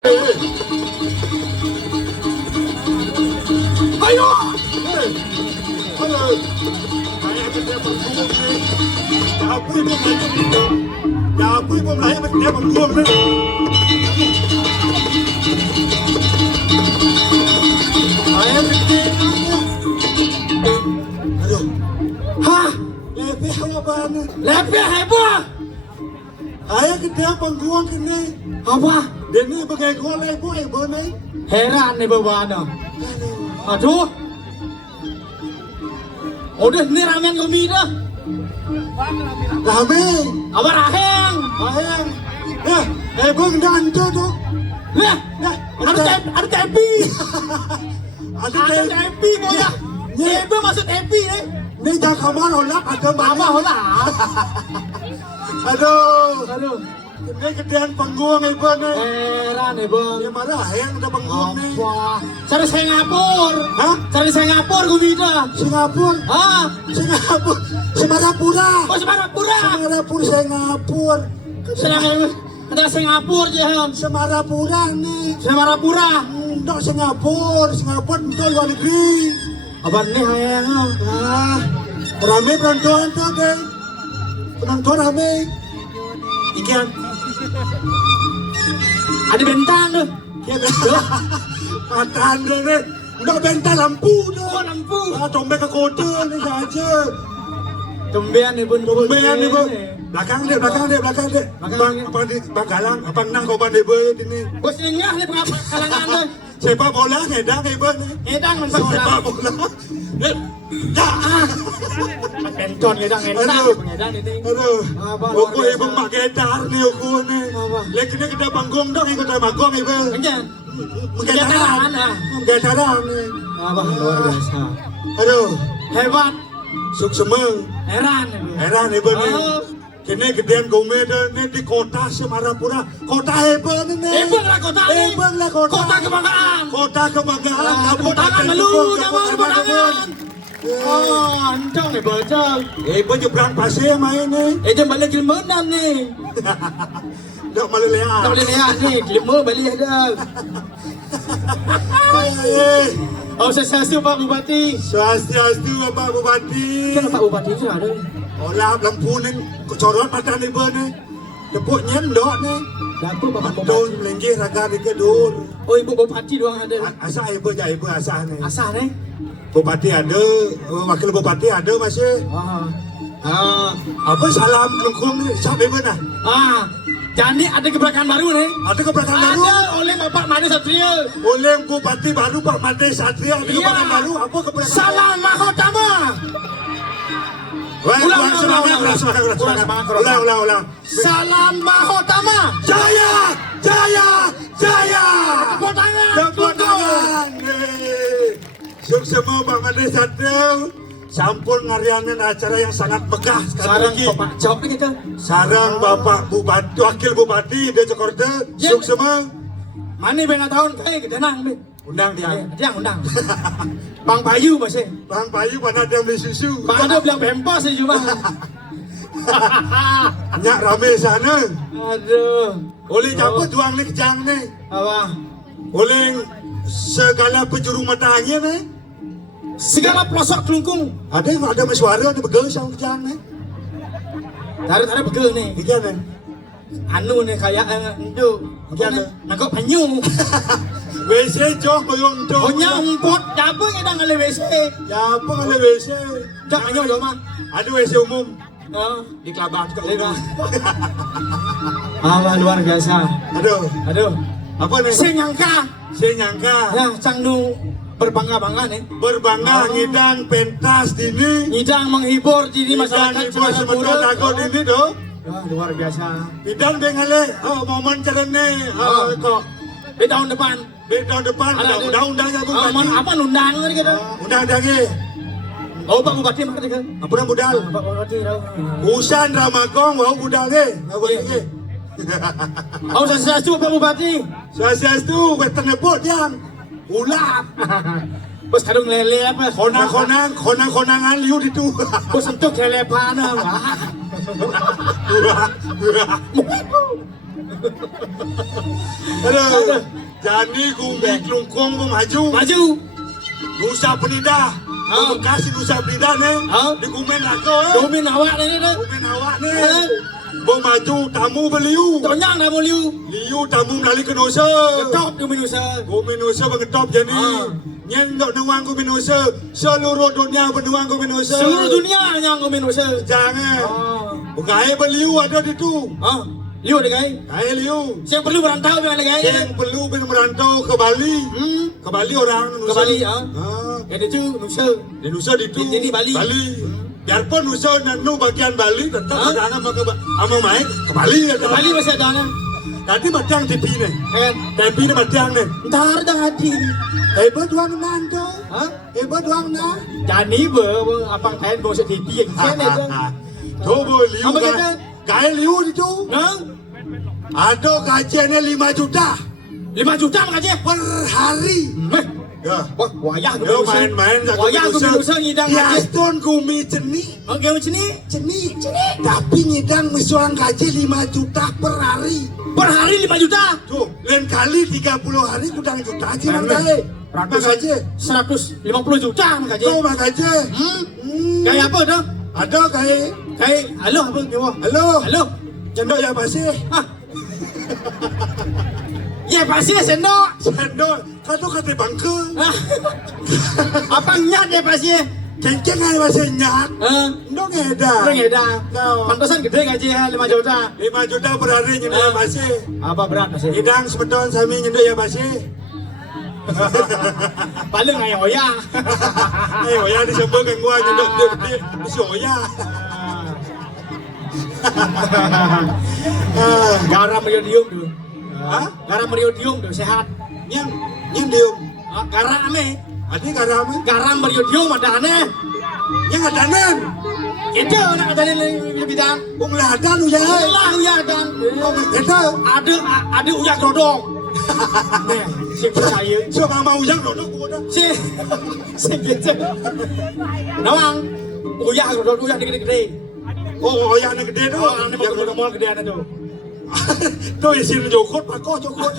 Ayo! Halo! Saya benar bergumul ni. Apa ibu macam itu? Apa ibu melahir benar bergumul ni? Saya benar. Aduh. Hah? Lebih apa ni? Lebih apa? Saya kita pangguang kini. Apa? Dia ni bagai gua ibu ni. Heran nih bawa Aduh. Udah ini ramen komi dah. Ramen. Apa raheng? Raheng. Ibu dah anjur tu. Lah, ada tepi. Ada tepi boya. Ibu maksud tepi ni. Ni dah kamar holak ada Apa holak? Aduh. Ini kedean panggung ibu ni. Heran ibu. Dia marah yang ada panggung ni. Wah, cari Singapura. Hah? Cari Singapura komi dah. Singapura. Ah, Singapura. Semarapura. oh Semarapura. Singapura. Ada Singapura je han. Semarapura ni. Semarapura. Tak Singapura. Singapura betul luar negeri. Apa ni hayang? Ramai penonton tu ke? Penonton ramai. Ikan. Ada bentang tu. Matahan tu ni. Nak bentang lampu tu. Oh lampu. Tombek ke kota ni saja. Tumbian ni pun. Tumbian ni pun. Belakang dia. Bang Galang, abang nang kau bandai ber ni. Bos lengah ni kalangan tu. Sepak bola hedang ibu ni. Edang man sepak bola. Penton edang edang ni. Aduh. Aku ibu mak gedar ni aku ni. Lagi ni kita panggung dong ikut magong ibu. Enggak. Gedar ni. Abah luar biasa. Aduh. Hebat. Suk semua. Heran ibu ni. Kini gedean gome ni di kota Semarapura. Kota hebat ni. Hebat lah kota ni. Kota kebanggaan. Kota kebanggaan. Tangan melu, jangan tangan. Oh, ancang ni bocah. Ibu nyebrang pasir main ni. Jom balik Gilmenam ni. Tak malu lihat. Tak boleh lihat ni. Gilmer balik dah. Oh, sesiastu Pak Bupati. Sesiastu Pak Bupati. Kenapa Pak Bupati tu ada? Olah lampu ni corot mata ni ibu ni. Tepuk nyen dok ni. Dapur Pak Bupati. Don melenggih raga di kedul. Oh, Ibu Bupati doang ada. Asah ibu je ibu asah ni. Asah ni. Bupati ada, wakil bupati ada masih. Apa salam kelungkung ni? Siapa ibu nak? Jadi ada gebrakan baru ni. Ada gebrakan baru? Ada oleh Bapak Made Satria. Oleh Bupati baru Pak Made Satria. Ada gebrakan baru. Apa gebrakan? Salam Mahotama. Ulang. Salam Mahotama. Jaya. Tepuk tangan. Tepuk tangan. Suk semua Pak Made Satria. Sampun ngarianan acara yang sangat megah sekali lagi. Bapak jawab ni kita. Sarang Bapak Bupati, Wakil Bupati di Jakarta. Suk semua. Mana bena tahun kali kita nang ni. Undang dia. Dia undang. Bang Bayu masih. Bang Bayu mana dia beli susu. Bang ada bilang pempas ni cuma. Nyak rame sana. Aduh. Oleh apa tuang ni kejang ni? Apa? Oleh segala penjuru mata angin ni. Segala pelosok kelungkung. Ada mesuara ada begel sama kejang ni. Tarik begel ni. Ikan ni. Anu ni kayak itu. Nangkap penyu. WC jauh boyong jauh. Punya umpot. Apa yang dah ngale WC? Apa ngale WC? Jak anyo jauh mah. Ada WC umum. Di Kelabang juga lebar. Luar biasa. Aduh. Apa ni? Senyangka. Ya, cangnu berbangga-bangga nih. Berbangga ngidang pentas dini. Ngidang menghibur dini masyarakat Semarapura. Takut ini doh. Luar biasa. Bidang bengale. Momen cerene. Kok. Di tahun depan. Ada undang-undangnya Bupati. Apa undang ni kita? Undang-undangnya. Oh, Pak Bupati mana kita? Apa nama budal? Pak Bupati tahu. Usan Ramakong, wah budal ni. Apa lagi? Oh, sesuatu Pak Bupati. Sesuatu, wetan nebut yang ulap. Bos kadung lele apa? Konang-konangan liu itu. Bos untuk lele pana. Aduh, jadi gumi kelungkong maju. Maju. Nusa Penida. Bekasi Nusa Penida ni. Di gumen aku. Domin awak ni tu. Gumen awak ni. Maju tamu beliau. Tonyang dah mau liu. Liu tamu melalui ke Nusa. Ketop tu minusa. Gumen Nusa mengetop jadi. Nyen dok nuang gumen Nusa. Seluruh dunia benuang gumen Nusa. Seluruh dunia yang kau minusa. Jangan. Bukai beliau ada di tu. Liu ada kai. Kaya liu. Saya perlu berantau dengan kai. Yang perlu merantau ke Bali. Ke Bali orang Nusa. Ke Bali Ada tu nusa. Di Nusa di tu. Jadi Bali. Biarpun Nusa nanu bagian Bali tetap ada sama main ke Bali. Ke Bali masih ada ni. Tadi macam TV ni. Kan? TV ni macam ni. Ntar dah hati ni. Hebat wang nan tu. Hebat wang nan. Jadi abang kain bawa sedikit yang kian itu. Coba liu Apa kan. kata? Kaya liu di tu. Ada gajiannya 5 juta. 5 juta makanya Per hari. Ya. Wah, wayah tu Yo main-main Wayah tu minusa ngidang Ya gaji. ton kumi ceni. Okey macam ni. Ceni. Tapi ngidang misuang gaji 5 juta per hari. Per hari 5 juta. Tuh, lain kali 30 hari kudang juta aja bang gaji. Berapa gaji? 150 juta gaji. Kau bang gaji. Kayak apa tu? Ada kayak. Kayak halo apa nyawa? Halo. Cendok ya pasti. Ya pasti sendok. Cendok. Kau kata bangke. Apa nyat ya pasti? Kengkeng ada pasti nyat. Ndok ngeda. Orang edah. Pantasan gede gaji 5 juta. 5 juta per hari nyendok ya pasti. Apa berat pasti? Hidang sebeton sami nyendok ya pasti. Paling ayo oya. Ayo ya disebut kan gua nyendok dia si oya. Garam meriodium tu. Garam meriodium tu sehat. Yang dium. Garam Adi garam. Garam meriodium ada aneh. Yang adanan. Itu nak ada ni bidang. Wong ladan uya. Lah uya dan. Itu Ada uya dodong. Nih, si percaya. so mama uyang dodok gua dah. Si gitu. Nawang. Uya dodong uya gede-gede. Oh, yang nak gede tu. Ane mau mall gede ane tu. Tu isi jokot pakok jokot.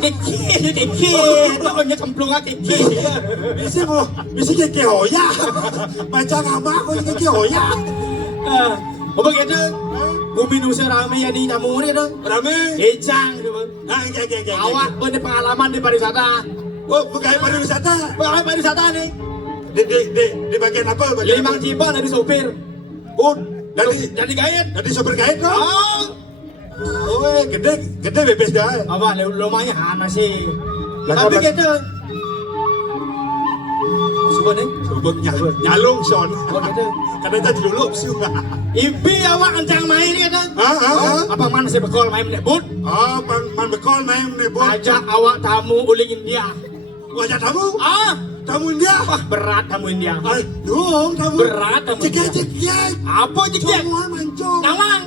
Kecil. Tu hanya cemplung kecil. Misi keke hoya. Macam apa kau keke hoya? Apa kata? Bumi Nusa ramai yang ni tamu ni tu. Rame. Ejang tu. Keke. Awak punya pengalaman di pariwisata. Oh, bukan pariwisata. Pengalaman pariwisata ni. Di bagian apa? Limang cipang dari sopir. Oh, Jadi gayet. dari sopir kait tu. Oh, gede bebas dah. Apa lumayan masih. Lah, Tapi kau- kata. Subhan ni. Sebut nyalung son. Oh kata. Kadang tak dilulup sih. Ibi awak ancang main ni kata. Apa mana saya bekol main menebut? Man bekol main ni bos. Ajak awak tamu uling India. Wajah tamu? Ah, Tamu India? wah berat tamu India. Dong tamu. Berat tamu India. Cekik. Apa je dia? Semua mancung. Nawang.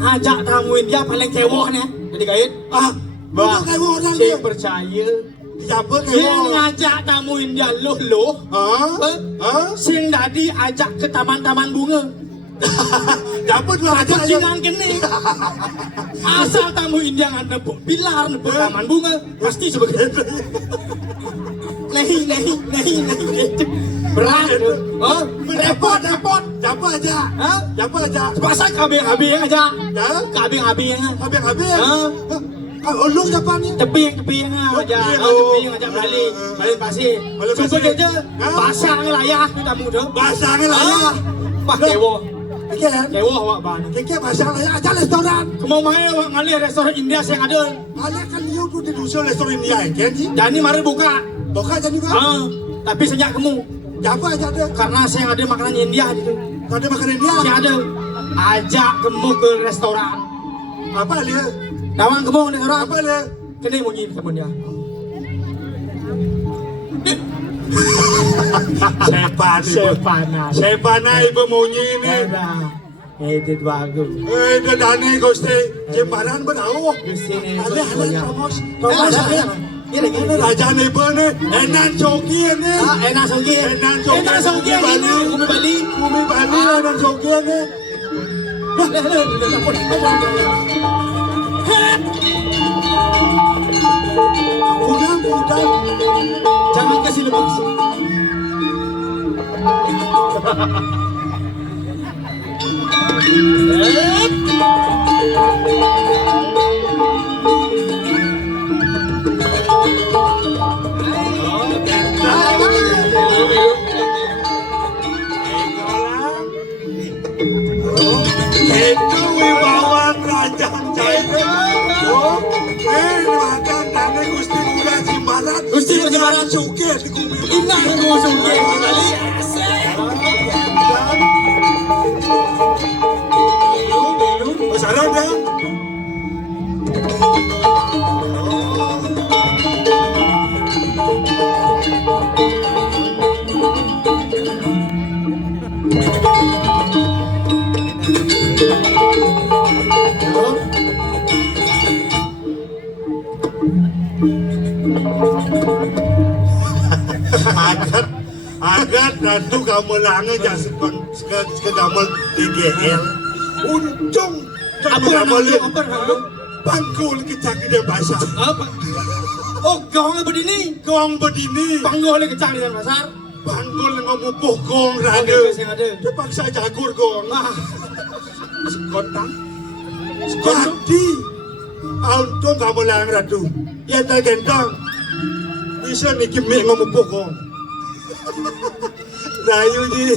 Ajak tamu India paling kewoh ni. Jadi kait. Bukan kayak orang Saya dia. percaya. Siapa Dia kayak ngajak tamu India loh. Sing tadi ajak ke taman-taman bunga. Siapa dua aja Ajak Cinang kene. Asal tamu India nepuk pilar, nepuk taman bunga, pasti sebegitu. Nahi. Berat tu. Repot. Siapa aja? Siapa aja? Pasal kabing-kabing aja. Kabing-kabing. Habis. Lu siapa ni? Tebing aja. Tebing aja balik pasir. Cuba je. Pasang layah ni tamu tu. Pasang lah. Wah kewo. Kek. Kewo awak ban. Kek pasang lah aja restoran. Kemau main awak ngalih restoran India yang ada. Ala kan you tu di dusun restoran India kan ji? Dan ni mari buka. Bukan jadi kan? Tapi senyap kamu. Siapa aja ada? Karena saya ada makanan India di situ. Ada makanan India. Saya ada. Ajak kamu ke restoran. Apa dia? Nawang kamu ke restoran. Apa dia? Kena munyi kamu dia. Sepanas. Sepana ibu munyi ni. Itu bagus. Dia dani koste jembaran berau. Di sini. Ada promos. Ini Raja ni ni. Enan Joki ni. Enak Sogi. Enak Sogi. Bali. Bumi Bali Enan Joki ni. Udang. Jangan kasih lepas. Itu wibawa kerajaan China. Makan tanah Gusti Muda Jimbaran. Gusti Muda Jimbaran. Suge di bumi. Inang ko suge kali. Masalah dah. Agat ratu gamelangan jasad ke gamel DGL untung Apa gamelin nama? pangkul kecak dia bahasa Apa? Oh, gong begini. gong berdini Panggung oleh kecang di pasar. pangkul ngomupuh gong rada Oke, yang ada. terpaksa jagur gong Ah, sekontang jadi untung gamelangan ratu ya tak gentang bisa niki mek ngomupuh gong Rayu ji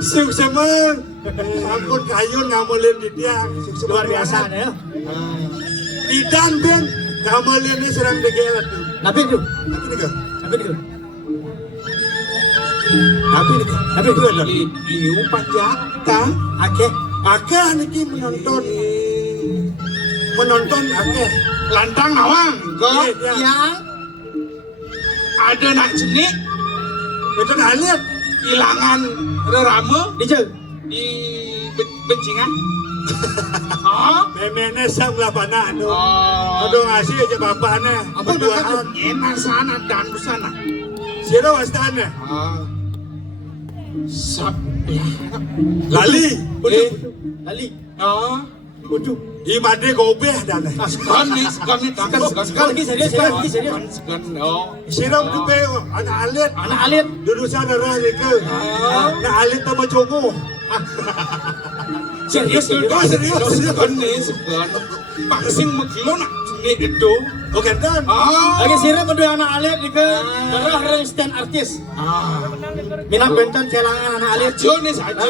suk semang ampun kayun ngamelin di tiang luar biasa ya. Bidan ben ngamelin ni serang DGL tu Tapi itu, tapi ni ke tapi itu. tapi ni ke Tapi itu adalah liu panjata akeh. akeh niki menonton akeh Lantang nawang kok Yang ada nak jenik itu nak lihat hilangan rerame dijel. di bencingan. Oh, memene sang lah panak tu oh, aduh ngasih aja bapak ni Apa berduaan enak sana dan sana. sira wastan ni Sap ya. lali Lali. Oh, Ujuk. imade gobeh dan sekan ni Sekali lagi serius, lagi serius. sekan. Oh, siram tu pe anak alit Anak alit. Dudusan darah ni ke nak alit sama congo Serius, serius. Oh, serius. sekan ni sekan. Pangsing makilo nak jenik itu. oh kan Oh, Lagi sirap berdua anak alit di ke darah ring stand artis. Minat benton kelangan anak alit. saja ni saja.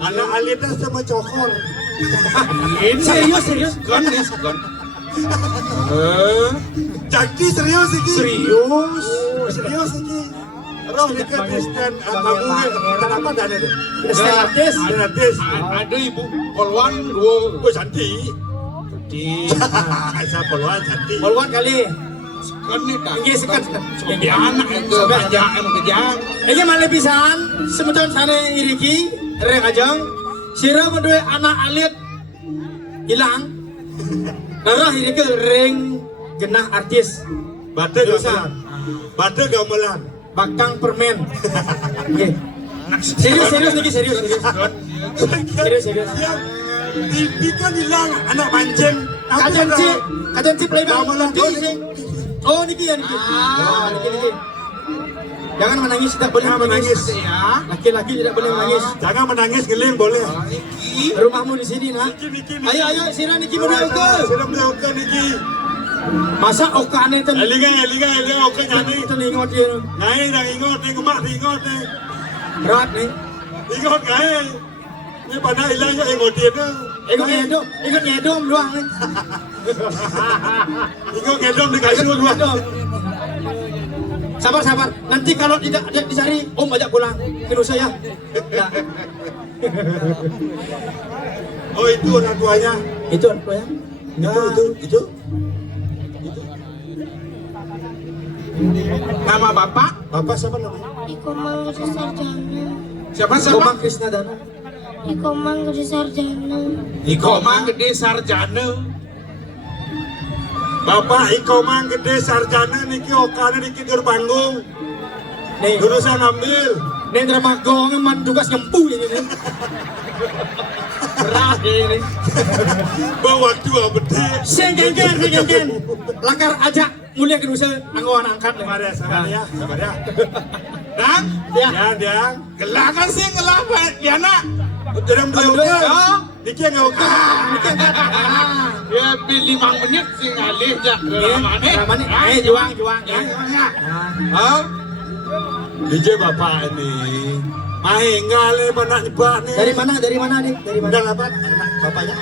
anak alit sama cokor Ini Serius, serius. sekan ni sekan. jadi serius ini Serius. serius ini roh ni ke Kristen bangun kenapa dan itu Stand artis. artis Ada ibu polwan dua oh cantik di asa poluan cantik Polwan kali. sekan ni dah. Tinggi sekat. Sampai anak itu kejang emang kejang. Ini malah pisan semeton sana iriki reng ajang. Sirap berdua anak alit hilang. Darah iriki ring genah artis. bata gamelan bata gamelan Bakang permen. Oke. Serius, serius lagi serius, serius. Serius, serius. yang TV kan hilang anak mancing Kajanci playback. gamelan Oh, niki ya niki. Oh, niki. Jangan menangis, tidak boleh Jangan menangis. menangis. Ya. Laki-laki tidak boleh menangis. jangan menangis geling boleh Iki Rumahmu di sini, nak. Niki. Ayo, ayo, sira niki berdua ke. siram dia oke niki Masa okane ten. Elinga oke nyanyi Ten ingot dia. ngai dah ingot ni kemak ingot ni Berat nih. ingot ngai ni pada hilangnya ingot dia tu Ikut nyedom doang nih. ingot ngedom di kasur dua Nyedom. Sabar, sabar. Nanti kalau tidak dicari, Om ajak pulang ke dosa ya. Ya. oh itu orang tuanya Itu apa ya? itu nama bapak apa siapa namanya Ikomang Gede Sarjana. siapa Komang Krisna Dana. Ikomang Gede Sarjana. Ikomang Gede Sarjana. Bapak Ikomang Gede Sarjana niki okane niki gerbanggung Nih, jurusan ambil nih drama gong man tugas nyempu ini nih. Berat ini. Bawa dua beti. Sing genggen. Lakar ajak mulia kedua anggawan angkat. Sabar ya. Dan Ya. Yang. gelakan sih ngelapa ya nak. Dalam beliau Oh. dikit nggak oke. Ya 5 menit sih ngalih ya. Ramane. Juang ya. Oh. DJ bapak ini. Main ngale mana nyebat nih. Dari mana dik? Dari mana? Udah dapat anak bapaknya.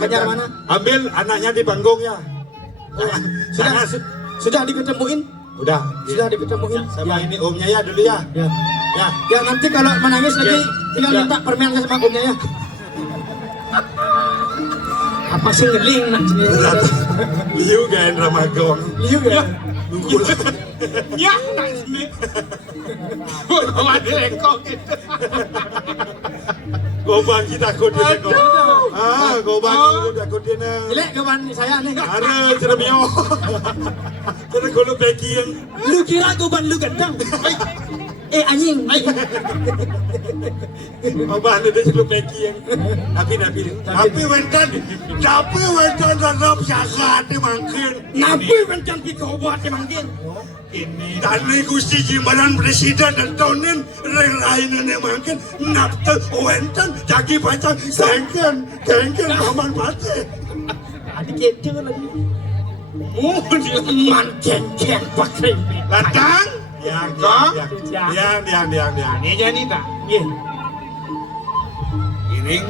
Kejar mana? Ambil anaknya di panggung ya. Sudah diketemuin? Udah. Sudah diketemuin? Sama ini omnya ya dulu ya. Ya. Ya. Ya nanti kalau menangis lagi tinggal Ya. minta permen sama omnya ya. Apa sih ngeling nak sini? Liu gain ramagong. Liu ya. Bungkul. Ya nak sini. Bawa direkok gitu. Gobang kita kutin kok. Gobang kita kutin. Jelek kawan saya nih. Ada cermio. Cerita kalau bagian. Lu kira kawan lu gendang? Anjing. Abah ada sebelum bagian. Tapi wentan tetap syakat dimangkin. Nabi mencam di kawan dimangkin. Ini tadi Gusti Jimbaran Presiden dan tahun lain mungkin nafta wentan jagi pacang sengken aman pate. Adik itu lagi. Dia mancing pakai. Latang yang. Ini jadi tak. Ye. Iring.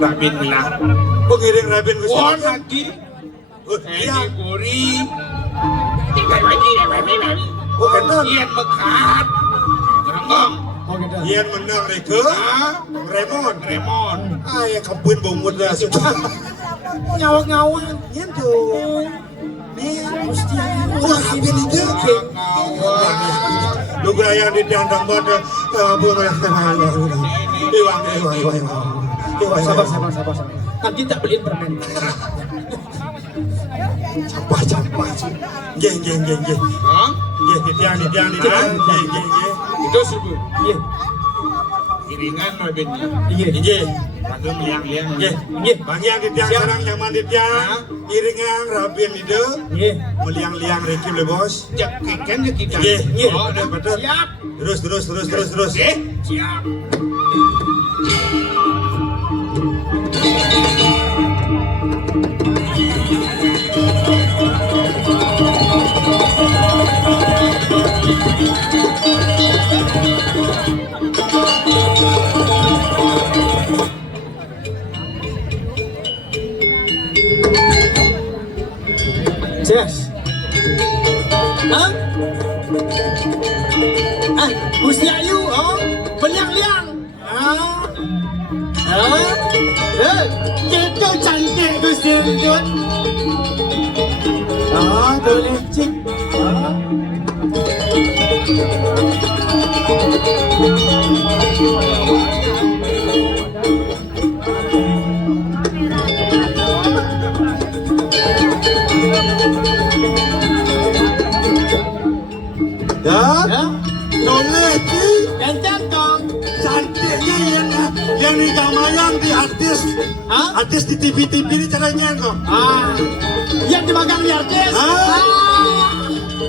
Rabin bilang. Pengiring Rabin Gusti. Wah nanti. Ini kuri. Bukan Ian mekat. Gerengong. Oh gitu. Ian menang reke. Remon. Yang kebun bumut dah sudah. Ngawang-ngawang. Ian tuh. Nih, mesti wah Rabin itu. Lu yang di dandang pada Iwang. Sabar. Nanti tak beliin permen. Campak. Geng. Hah? Geng. Itu subuh. Ye. Iringan Rabinnya. Ye. Patung liang-liang. Bang yang di tiang sarang nyaman di tiang. Iringan Rabin itu. Ye. Meliang-liang Reki le bos. Cekikan je kita. Ye. Oh, Udah betul. siap. Terus. Siap. Yes. Hah? Gusti Ayu, beliang-liang. Kita cantik Gusti Ayu. Boleh cik. Ya. Boleh sih. Kencang dong. Cantiknya yang di Gamayang di artis. Hah? Artis di TV ini caranya kok. Yang dimakan di artis.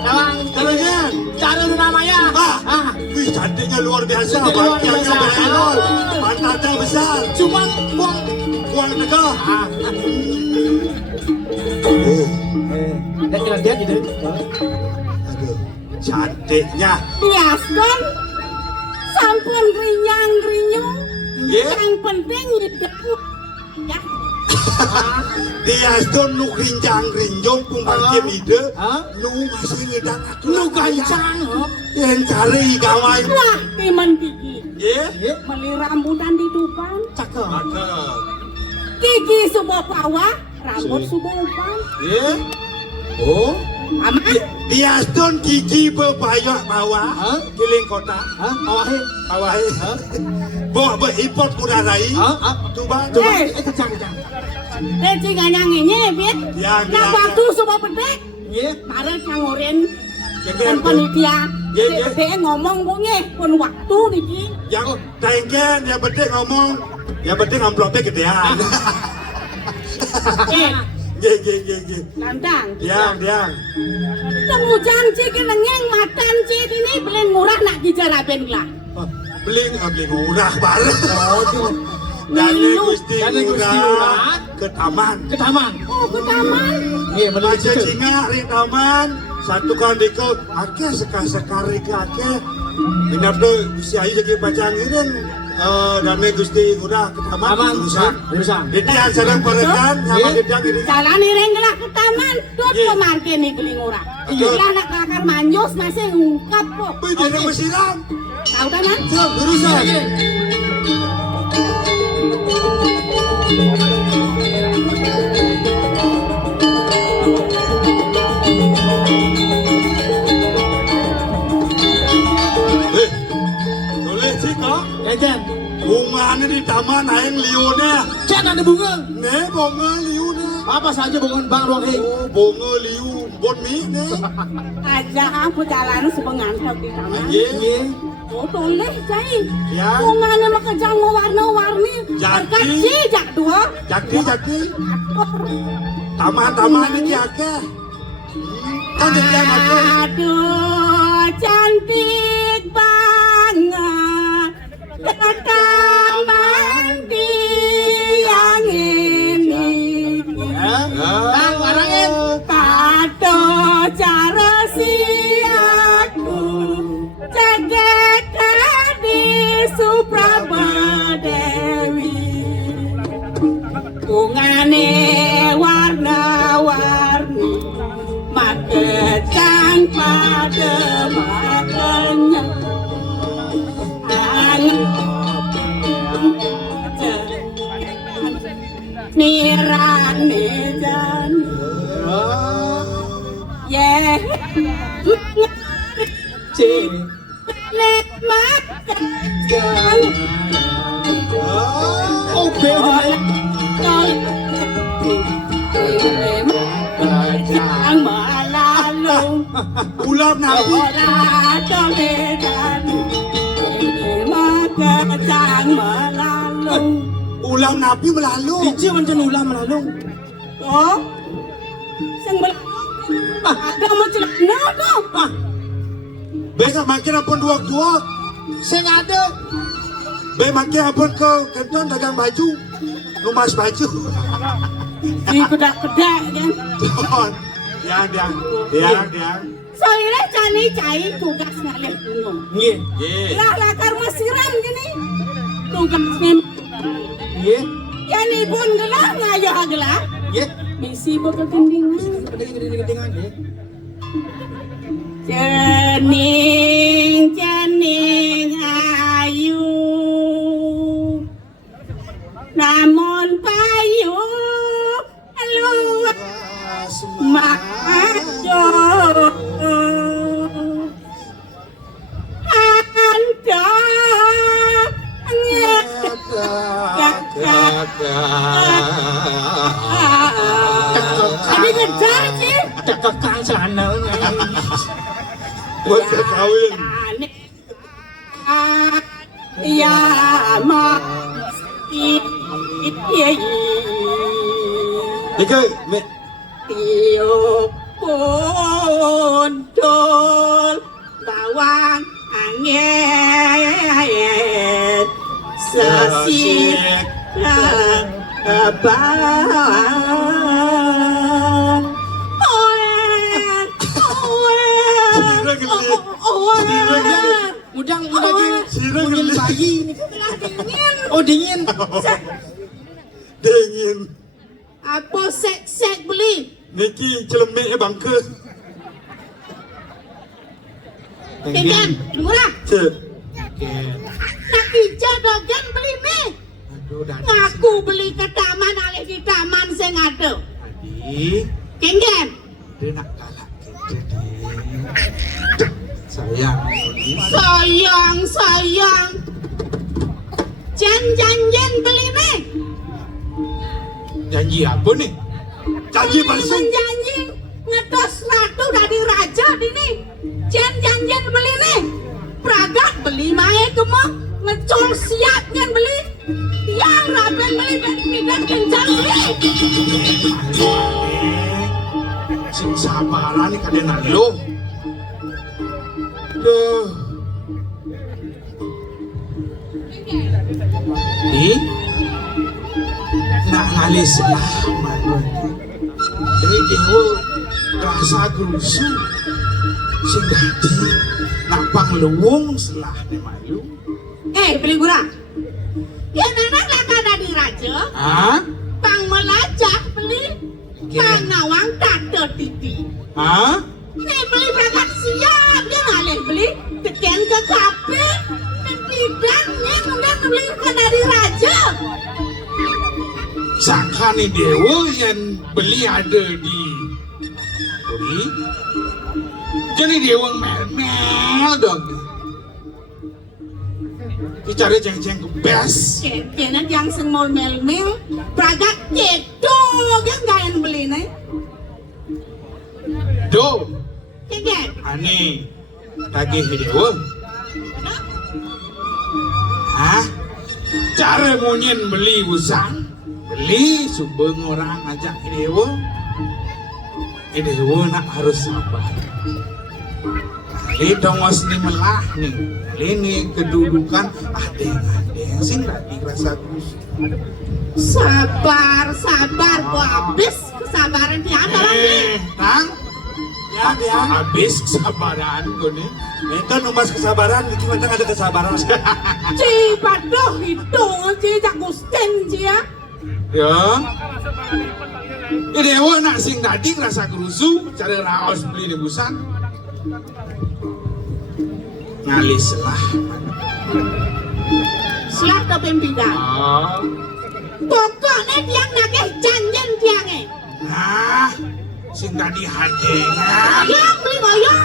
Caranya. Cara namanya. Wih cantiknya luar biasa. Luar Bagiannya biasa. berelol. Pantatnya besar. Cuman Buang negara. Dan lihat gitu. Aduh. Cantiknya. Bias kan sampun rinyang-rinyung Ye. yang penting hidup ya Dia don nu rinjang-rinjong pembangkit ide. Nu masih ngedang aku. Lu gancang. Yang cari gamai. wah timan gigi Ye. beli rambutan di depan Cakep. gigi subuh bawah rambut subuh depan Ye. Oh. aman Dia don gigi bebayok bawah. Kiling kota. Bawahi. Bawa berhipot kuda rai. Coba. Kejang. Reci ganyang ini bet Ya, nah ya, waktu subuh pedek Ye. kemarin sangorin dan panitia Ye, ye. Dia ngomong bunyi pun waktu niki. Yang tenggen yang penting ngomong, yang penting amplopnya gedean. Ye. Landang. Diang. Tengujang cik nengeng matan cik ini beli murah nak dijaraben lah. Beli murah bareng. Dane Gusti Ngurah ke taman. Oh ke taman. Nggih, menuju Baca situ. cinga di taman. Satu kan dikau, akeh sekali akeh. Minap tu Gusti Ayu jadi baca ngirin. Dane Gusti Ngurah ke taman. Taman, Urusan. urusan. Gedian sedang perekan sama Ye. gedian ini. Jalan ireng gelah ke taman. Tuh Ye. pemarke nih beli murah. Iya. Lah nak lakar manjus masih ngungkap kok. Wih, dia nak bersiram. Tahu dah man? Siap, urusan. Boleh sih kok. Jajan. Bunga ni di taman ayang liunya. Cek ada bunga. Ne bunga liunya. Apa saja bunga Bang Rohi? Oh, bunga liu bon mi ne. Aja aku jalan sepengantok di taman. Ye. Nggih. Oh toleh cai. Ya. Bunga nama kejang warna-warni. Jadi. Berkaci jak dua. Jadi. Taman ni akeh. Kan dia akeh. Aduh, cantik banget. Taman yang ini. Bang, warangin. Tato cara si aku cegek di Suprabadewi. Bungane warna-warni makejang pada makanya nirane jan ye Cek. nek makejang Oke. makejang malalung Ulam nabi. ora doledan makejang malalung. Ulam nabi melalu. Iji macam ulam melalung. Oh, sang ada macam mana tu? Ah, Besok makin apun duak-duak. saya nggak ada. Be makin apun ke kantor dagang baju. Lumas baju. Di kedak-kedak kan. Diang. Soalnya cani cai tugas ngalih dulu. Nggih. Lah lakar masiram gini. Tugasnya Nggih. yang ibun gelah ngayo gelah. Nggih. Misi berkendingan. Gedeng-gedeng nggih. Cening ayu. Namun payu luar majo. Anda Ini ngejar sih. Tekekang celana. Buat kawin. Ya ma Ika, me. tiup kundul bawang angin sesik bawang Mudang Sirah mungkin geli. bayi ini. Oh dingin. Dingin. apa sek beli Niki celemik bangke. Kegan, murah. Cik. Nak hijau dogan beli nih. Aduh dah. Ngaku beli ke taman alih di taman sing ada. Tadi Kegan. dia nak galak kita. Sayang. Sayang. Janjian beli nih. Janji apa nih? Janji palsu. Menjanji ngedos ratu dari raja ini. Jen janjian beli nih. Pragat beli mae kemok ngecol siap nyen beli. Tiang raben beli ben pindah kencang beli. Sing sabaran nih kadena lo. Duh. Nak ngalis lah manun. Dari dewa rasa gerusu sing dadi napang lewung selah ne mayu. Beli gurah. Ya nanak lakana di raja. Hah? Pang melajak beli. Pang nawang tata titi. Hah? Nih beli pragat siap dia ngalih beli. Teken ke kafe. Bidangnya kemudian beli kana di raja. Sakane dewa yang beli ada di Puri. Jadi dewa mel-mel dong. Bicara ceng-ceng ke best. Kenan yang semol mel-mel. Pragat kedo yang gayan beli nih. Do. Kegen. Aneh. Tagih dewa. Hah? Cara monyen beli usang. Beli subeng orang ajak dewa. Dewa nak harus sabar. Kali dongos ni melah nih. Kali ni kedudukan adeng-adeng sing tadi rasa gus. Sabar, sabar, gua habis kesabaran di antara Tang? Ya, ya. Habis kesabaran gue nih. Itu numbas kesabaran, gimana ada kesabaran? Ci, padoh hidung, ci, jak gusten, ci ya. Ya. Dewa nak sing tadi rasa gerusu, cara raos beli di busan. Ngalis lah. Siap ke pimpinan. Oh. Pokoknya tiang nagih janjian tiangnya. Nah, sing tadi hadengan. Yang beli moyong.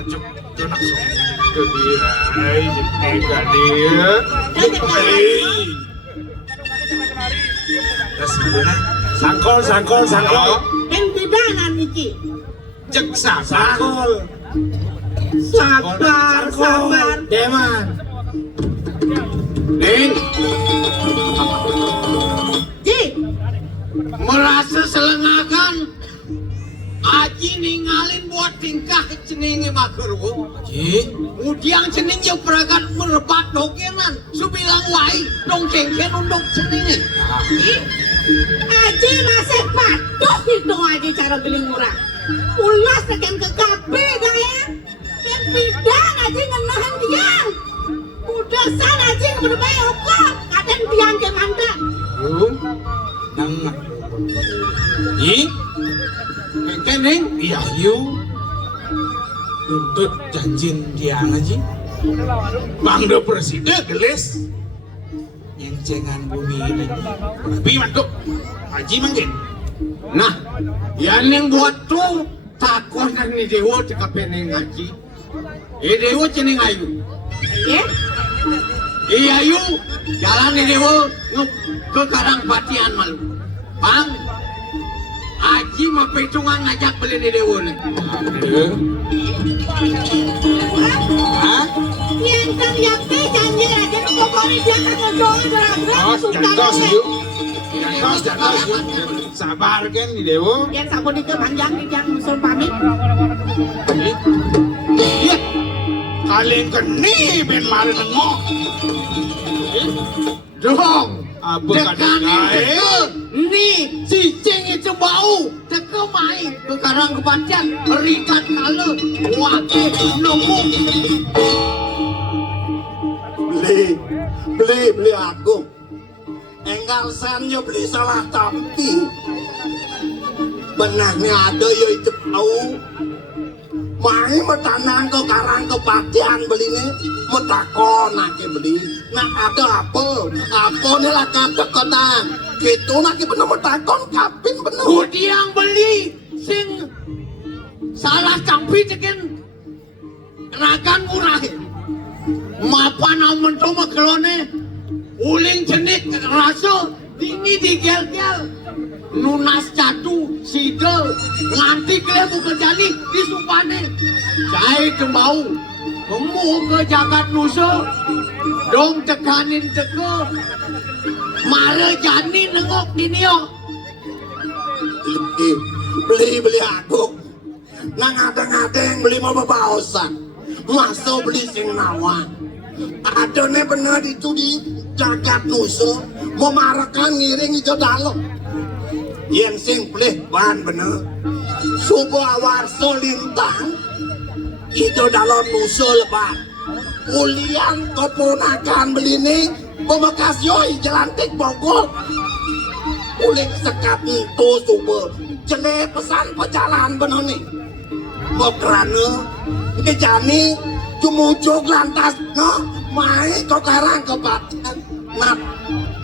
Ajak jenak sok. Kedirai, jepit dia. Terus gimana? Sangkol, sangkol, sangkol. Pimpinan iki. Cek sabar. Sangkol. Sabar, sabar. Deman. Ning, Ji, merasa selengakan Aji ningalin buat tingkah ceningi makerwo. Ji, Mudiang cening yang peragat merebat dogenan. Subilang wai dong cengken untuk ceningi. Aji masih patuh hidung aja cara beli murah. Ulas tekan ke kafe gaya. Pimpinan aja ngenahan tiang. Udasan aja berbaik okok. Kadang tiang ke manda. lu, nang, Ji, Kening iya yu, tuntut janjin dia ngaji. Bangda presiden gelis, nyencengan bumi ini. Tapi mantuk, Haji mangkin. nah, yang buat tu takut nang ni dewa cakap pening ngaji. Dewa cening ayu. Ya, Iya ayu, jalan ni dewa ke Karang Batian malu. Bang, Aji mah perhitungan ngajak beli ni dewa ni. Hah? yang terlihatnya janji aja. Pokoknya dia akan ngejol gerak-gerak. Jantos yuk. Jantos yuk. Sabar kan di dewa. Yang sabun itu panjang di yang musul pamit. Iya. Kalian keni ben mari nengok. Dong, Apa dekan kadang itu ni si ceng itu bau teka mai ke Karang Batian rikat kala wakil nunggu. Beli aku. Enggal sanyo beli salah tampi. Benahnya ada ya itu tahu. Mai metanang ke Karang Batian beli ni, metakon nak beli. Nak ada apa? Apa ni lah kata kota. Gitu nak benar metakon kapin benar. Udiang beli sing salah campi ceken ragan murah. Mapan amun to maklone uling jenik rasa dini digel-gel nunas catu sidel nganti kalian mau kerja nih di supane. Saya mau kamu ke jagat nusa, dong tekanin teke, mare jani nengok di niok. Beli aku nang ada-ada beli mau babaosan masuk beli sing nawa ada nih bener itu di jagat nusa mau marakan ngiring itu dalam yang sing beli bahan bener subuh warso lintang itu dalam nusa lebar ulian keponakan beli nih pembekas yoi jelantik Bogor ulik sekat itu subuh jelek pesan pejalan bener nih mau kerana kejani cumucuk lantas no mai kau karang kebatian nat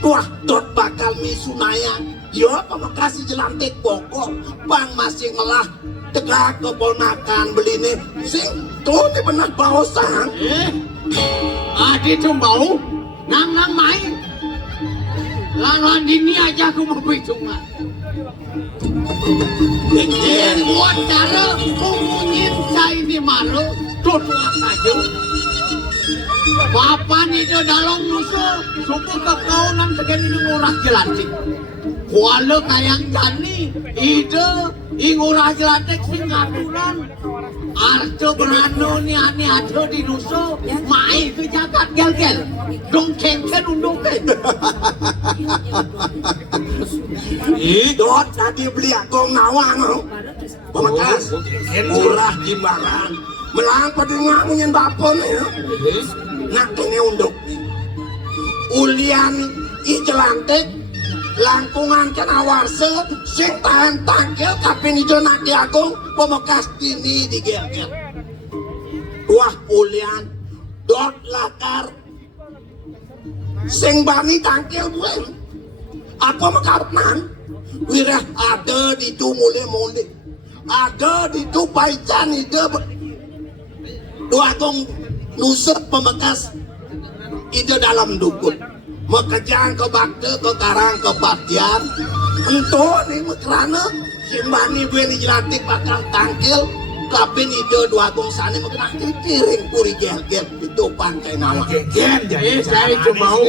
tuah dot bakal misunaya yo pemakasih jelantik Bogor bang masih ngelah tegak keponakan beli nih sing tuh nih bener baosan Adi tuh mau nang main lawan dini aja aku mau perhitungan. Yang buat cara ngomongin saya ini malu tutup saja. Papan itu dalam nusa suku kekaunan segini ngurah jelantik. Kuala kayang jani ide ingurah jelantik singaturan. Arto berano ni ane ada di nusa mai ke jagat gel-gel. Dong kengken undungkan. Dot tadi beli aku ngawang pemakas murah gimbaran melang pada ngamunya bapon ya nak ini unduk ulian ijelantik langkungan kena warse sing tahan tangkil kapin ijo nak diagung pemakas ini digel-gel wah ulian dot lakar sing bani tangkil bueng apa makanan wirah ada di tu mule-mule ada di tu paican ide dua kong nusuk pemekas ide dalam dukun mekejang ke bakte ke karang ke batian ento nih mekerana simbani gue dijelantik bakal tangkil kapin ide dua kong sana mekenah piring puri gel-gel itu pantai nawa Saya cuma mau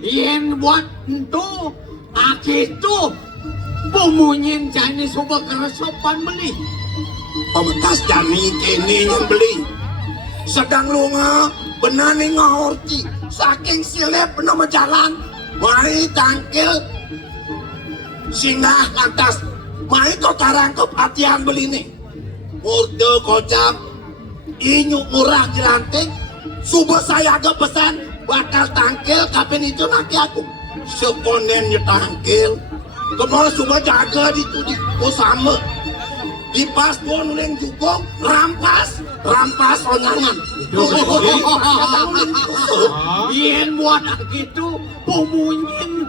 yang buat itu akhir itu pemunyin jani coba keresopan beli pemekas jani kini yang beli sedang lunga benar nih ngahorti saking silep benar jalan mai tangkil singgah lantas mai kau karang kepatian beli nih murde kocak inyuk murah jelantik subuh saya agak pesan bakal tangkil kapin itu nanti aku sekonen nyetangkil kemau subuh jaga di sama di pas tuan uleng jukong rampas onyangan yang buat gitu pemunyin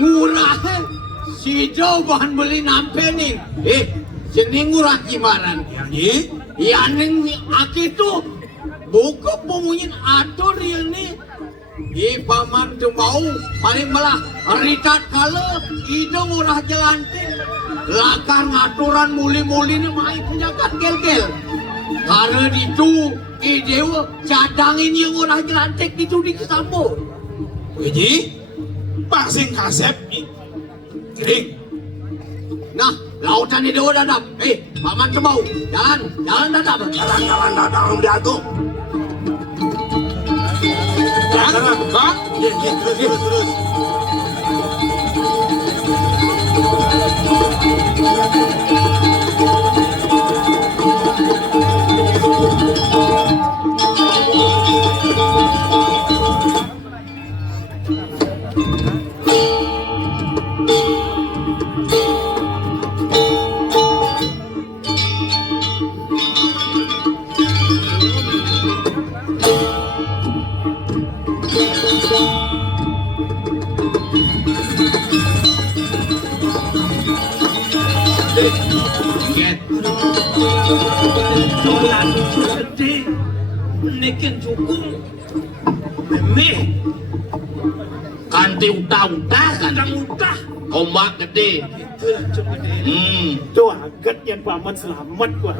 ngurah si jauh bahan beli nampe nih sini ngurah gimana ya neng itu buka pemunyin atur ini paman tu mau paling malah ritat kala ide murah jelantik lakar ngaturan muli-muli ni main penjagat gel-gel karena itu idewa cadangin yang murah jelantik itu disambut Wiji pasing kasep nih kering nah lautan idewa dadap paman tu mau jalan dadap jalan dadang diagung Bang, terus. Dolan gede, nekin cukup, meh, kanti utah kan kadang utah, ombak gede Tuh agat yang paman selamat gua.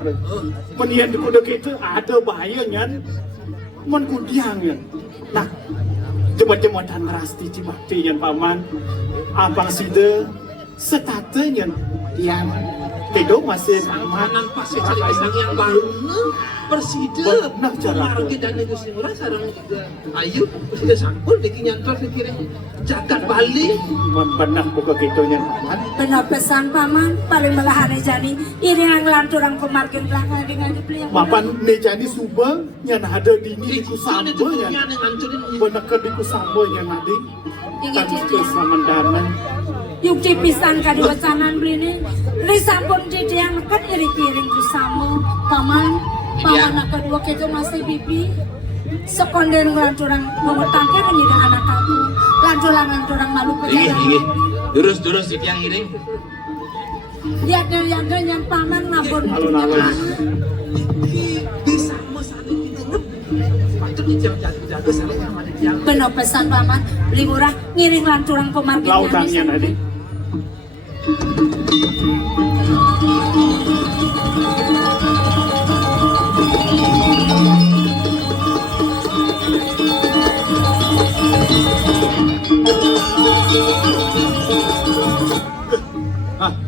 Menian di kuda itu ada bahaya nyan. Man kudiang yan. Nah, jematan rasti cibakti yang paman. Abang sida setatenya yang Tedo masih Manan pasti cari pisang yang baru Persida Benar cara Marang kita negeri murah sarang ayu Persida sangkul Diki nyantor pikirin Jagat Bali benar buka kitonya paman. Benar pesan paman paling melahane jani iring lanturang pemargin belakang dengan dibeli Mapan nejani suba yang ada di ini di kusamba yang benar ke di kusamba yang ada kan kesamandanan. yuk dipisan kadua canan beli ini risampun di yang kan iri-iring bersama paman kedua kita masih bibi sekonder lanturang mengetangkan menjadi anak aku lanturang malu perjalanan Durus si tiang ini lihat yang paman ngabon Alun-alun. Bisa mesane kita Patut dijaga saling sama di tiang benar pesan paman beli murah ngiring lanturang pemargin Lautannya tadi.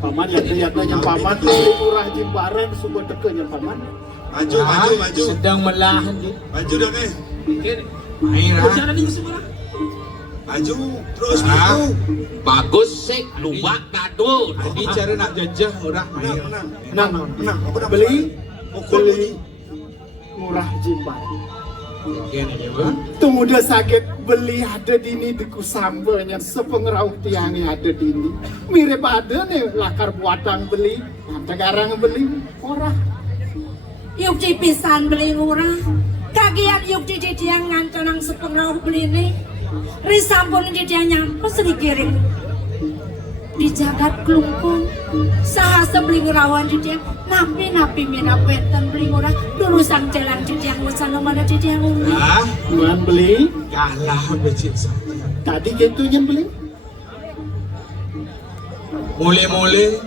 Paman yang paman murah jimbaran subuh dekenya paman. Maju. Sedang melahan di. Maju dah nih. Main lah. Jangan di semua Maju terus maju. Bagus sih luak tadu Tadi cara nak jajah orang main. Menang. Apa dah Beli beli? murah jimbaran. Kian aja bang. Tunggu dah sakit beli ada di ini di kusambanya sepengerau tiangnya ada di ini. Mirip ada nih lakar buatan beli, ada garang beli orang. yuk dipisan beli murah kagian yuk di yang ngantonang sepengrau beli ini risampun di dia nyampe sedikit di jagat kelungkung sahasa beli ngerawan di dia napi mina wetan beli murah dulu sang jalan di dia ngusana mana di dia ngomong Tuan beli Kalah becik saja. tadi gitu yang beli. Mule-mule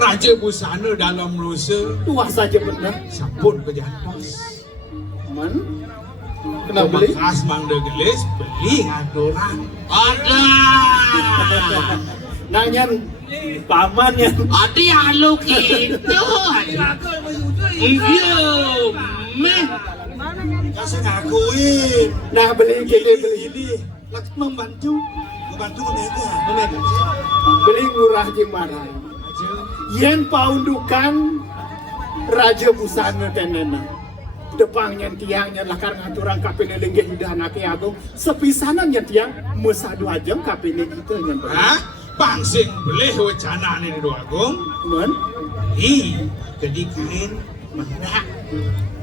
Raja busana dalam lusa Tua saja benar. sampun kejantos. Man, kena beli. Bekas mangda gelis beli aturan. Ada Nanyan paman yang Adi halu gitu Iya Meh Kasih ngakuin. nah beli gede beli Ini membantu memega. beli murah jimbaran. Yen paundukan Raja busana tenena. Depangnya tiangnya lakar ngaturang kapine lenggeh hidah anake agung sepisanan nya tiang mesadu ajeng kapine kita nya. Hah? Pangsing boleh wacana ni dua agung. Man, Kedikain menak.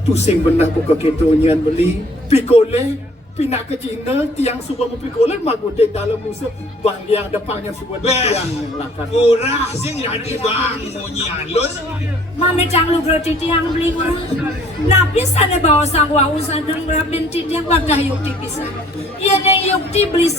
tusing benda buka ketonyan beli pikole pindah ke Cina tiang suka mempikole magode dalam musuh bang yang depannya suka tiang lakar. Murah sing jadi bang munyi halus. mami cang lu berarti tiang beli murah napi sana bawa sang wau sadang berapin tiang wadah yuk dipisah iya neng yuk dibeli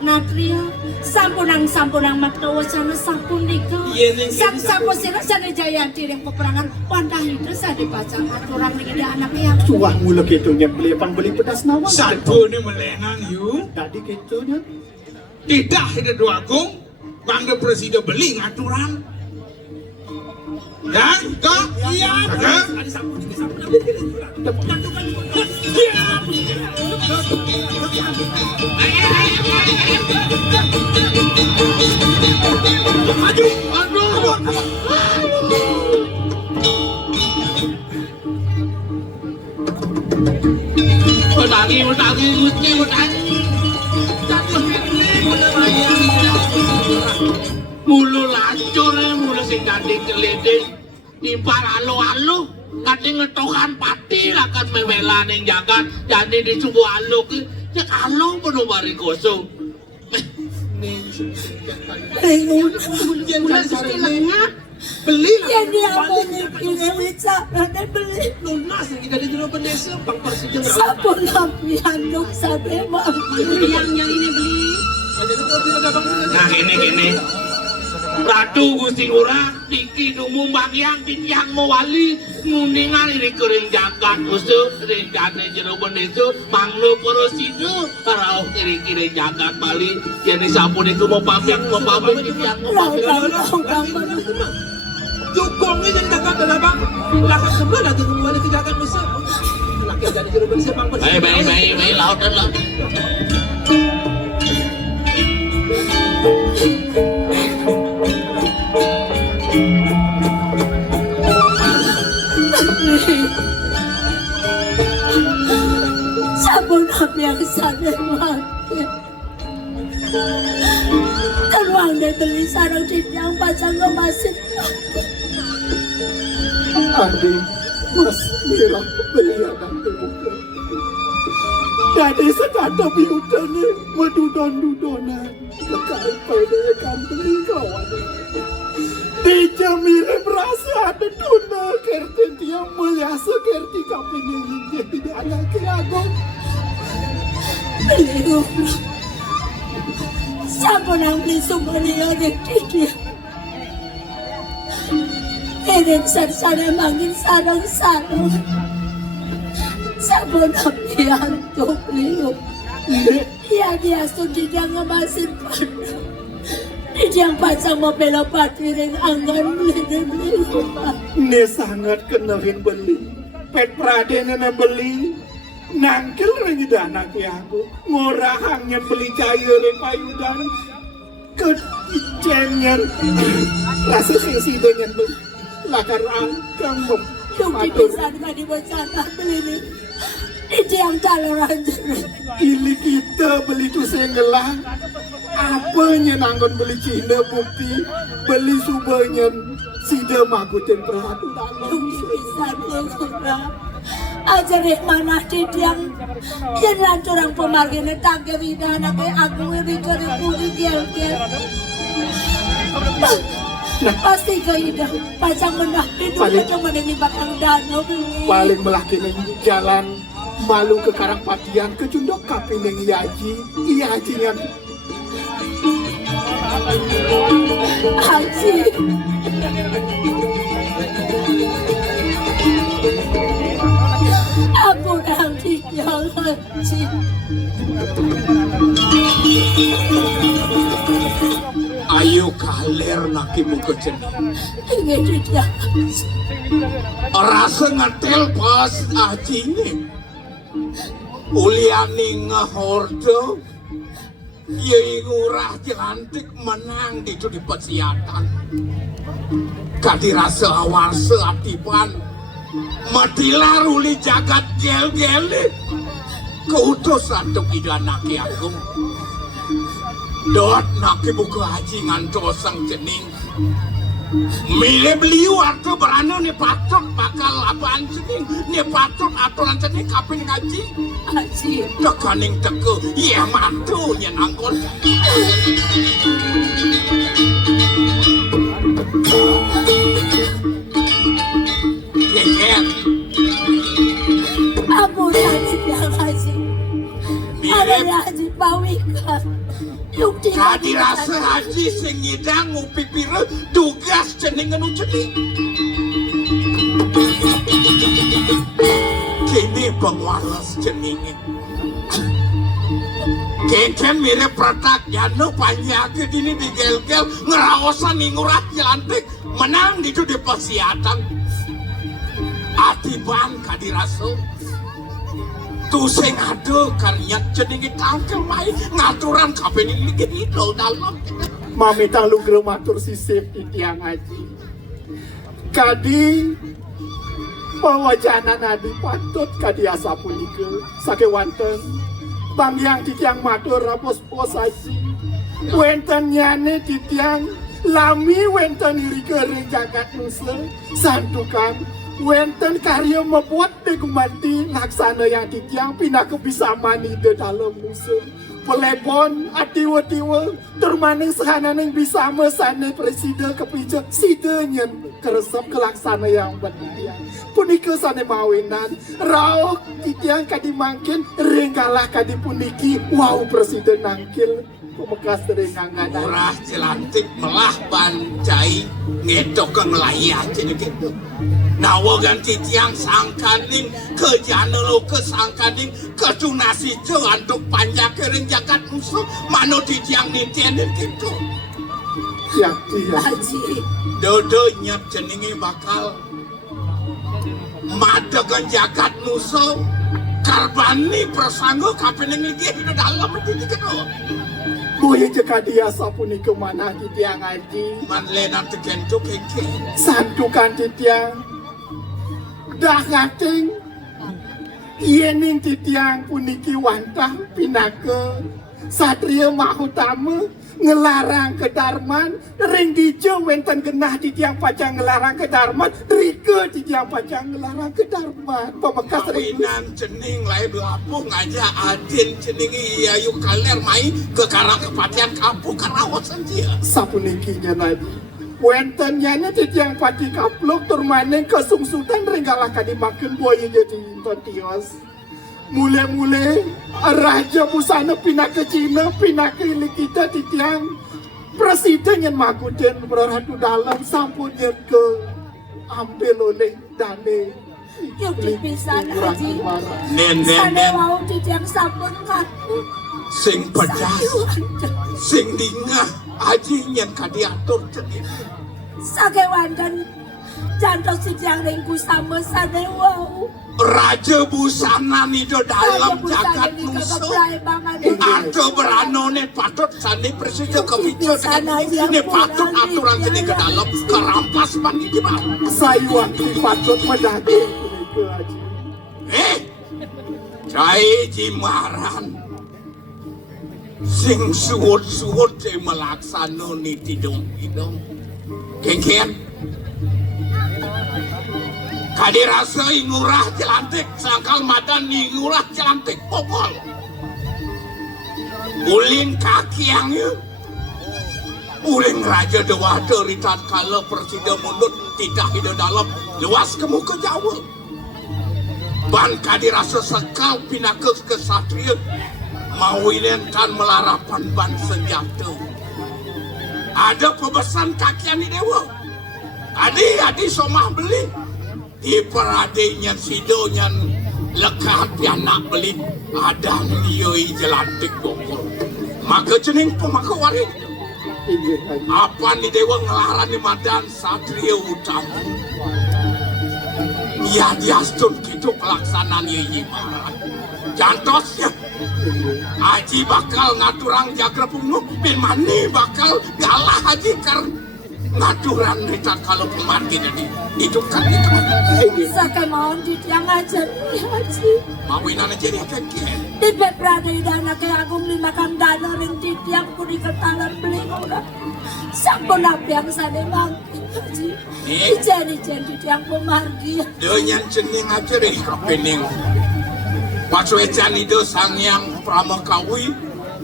natria sampunang matawa sana sampun nikah sang sampun sila sana jaya tireng peperangan wandah itu sana dipacang aturan lagi ada anak yang Suah mula ketonyan beli pang beli pedas nawang. Satu ni melenang you. Tadi ketonyan. Tidak ada dua agung. Bang de presiden beli ngaturan. Dan kau iya ada. Mulu lancur mulu sing gandeng keledek timpal alu-alu kadang ngetokan pati lakan mewela ning jagat jadi dicubu alu ke cek alu penuh bari kosong beli yang dia mau ini bisa nanti beli lunas lagi dari dulu pendesa bang persija sampun lampian dong sampai mau yang ini beli nah ini Ratu Gusti Ngurah niki dumu mbahyang titiang mawali nguningan iri kering jagat usuk rencane jero benesu manglo porosidu rauh iri kering jagat bali yen sampun iku mapamyang titiang Jukongnya jadi jagat dan abang lakak sebelah dan kembali ke jagat besar. Laki jadi jero bener bang. Baik laut dan laut. Sabun api yang sadar mati. Teruang dan beli sarang yang pasang kemasin. Adi, Mas Mira beli anak terbuka. Dari sekata biutane medudon-dudona lekai pada ikan beli kawan. Dia mirip rasa ada tuna kerti dia meliasa kerti kapin ini jadi anak kirago. Beliau siapa yang beli sumber dia dia. Kirim sarsara manggil sarang-sarang. Siapa yang dia untuk beliau. Ya dia sudah dia ngemasin pada. Dia yang pasang mobil patiring anggan beli. Ini sangat kenahin beli. Pet pradena beli. Nangkil ringi dana aku. Ngorahangnya beli cair payudan. Kecengnya. Rasa sisi dengan beli. Lakar angkang bom. Yung dipisan ka di ba sana beli ni? Hindi ang talaran dyan. Ili kita beli tu senggelah. Apanya nanggon beli Cina bukti. Beli subanya sida magutin perhatu dalam. Yung dipisan ko ajarin mana di yang yan lang turang pemargi na tagawida na kay agung ibig ko rin puli gel-gel. Pasti kayo dah pasang menakit itu menimba ang danau paling melakinan jalan malu ke Karangpatian ke Jundok Kapin yang Iaji yang Haji aku dah tinggal Haji Ayo kaler nakimu keceni. ingin tidak Rasa ngetel pas ajinya. Uliani ngehordo. Yai Ngurah cantik menang di judi persiatan. Kadi rasa awar seatipan. Matilah uli jagat gel-gel. Keutusan untuk idanaki aku. Dot naki buku haji nganto sang cening. Mile beliau atau berana ni patok bakal apaan cening. Ni patok aturan cening kaping haji. Haji Tekaning teke, iya mantu nyenangkon. Keket, aku dah tidak Haji ada mile Haji Pawika yung kadi rasa haji sing ngidang ngupipire tugas cening anu cening. Kini pengawas ceningin. Keken mirip pratak janu panyakit ini digel-gel ngerawasan Ngurah cantik menang di judi persiatan. Atiban kadi rasa. Tu sing ado karya ceningin tangkel mai ngaturan kabeh ini gitu dalam. Mami lu matur sisip di tiang haji. Kadi pawajanan adi patut kadi asapunika sake wanten bang yang titiang matur rapos pos haji. Wenten nyane titiang lami wenten iri kering jagat nusa santukan. Wenten karya membuat degumati laksana yang titiang pindah kebisamaan ide dalam musuh. Pelepon atiwa-tiwa termaning sehananeng bisa mesane presiden kepijak sidenya keresep kelaksana yang benar. Punika sane mawinan rauh titiang kadi mangkin ringgalah kadi puniki wow presiden nangkil Pembekas sering ngangkat. Murah jelantik melah bancai ngedok ke ngelayah jadi gitu. Nawa ganti tiang sangkaning ke janelo ke sangkaning ke tunasi ce anduk panjang kering jagat musuh mano di tiang nitienin gitu. Ya dia. Haji, Dodo nyap jenenge bakal mada ke jagat musuh karbani persanggo kapening lagi di dalam itu gitu. Boye jeka dia sapuni kemana di tiang ngaji. Man lena tegentuk keke. Santukan di tiang. Dah ngating. Iening di tiang puniki wantah pinake. Satria Mahutama ngelarang kedarman. Ring dijo wenten genah di tiang pacang ngelarang kedarman. Rike di tiang pacang ngelarang kedarman. Pembekas ring. Kawinan cening lain lapung aja adin cening iya yuk kaler main ke karang kepatian kampung karawasan dia. Sapunikinya nadi. Wenten nyanya di tiang pati kaplok turmanen kesungsutan ringgalah kadimakan boye jadi tontios. Mule-mule Raja Busana pindah ke Cina, pindah ke ilik kita di tiang Presiden yang makuden beradu dalam sampun yang ke ambil oleh Dane. yuk dipisan Haji. Nen Sana mau di tiang sampun ngaku. sing pedas sing dingah aji yang kadiatur cening. Sake wandan jantos si tiang ringku sama sana wow. Raja Busana nido dalam jagat musuh. Ado beranone patut sani presiden kebijo dengan ini patut aturan jenis ke dalam kerampas mandi gimana? Saya wakil patut mendaki. Cai jimaran sing suwut-suwut sing melaksano ni tidung-tidung kengken kadirasa ngurah jelantik sangkal madan ni ngurah jelantik pokol ulin kaki yang ulin raja dewata ritat kala presiden mundur tidak hidup dalam luas kemu ke Jawa ban kadirasa sekal pinaka kesatria mau ilenkan melarapan ban senjata ada pebesan kakian di dewa adi somah beli di peradenya sidonya lekat pianak beli ada lioi jelantik bokor maka cening pemaka waris apa ni dewa ngelaran di madan satria utama ya diastun gitu pelaksanaan Yeyi Maran jantosnya Haji bakal ngaturang jagra punggung Bimani bakal galah Haji kar ngaturan ritat kalau pemati jadi itu kan itu Sake mohon di tiang ajar Haji. mawinan jadi keke Tibet berada di dana ke agung lima kan dana ring di tiang puni ketalan beli orang. Sampun api yang sana mangki Haji. Ijen di tiang pemargi. dengan cening aja deh kepening Paswecan itu sang yang pramukawi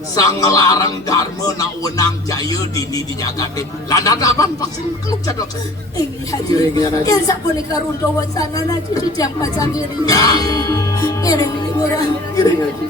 sang ngelarang dharma nak wenang jaya dini di jagat ini landat apaan pasti keluk cadot Ini Haji. Yang sampun ikarunto wacana Haji di tiang pacang kiri. Ini murah. Giring lagi.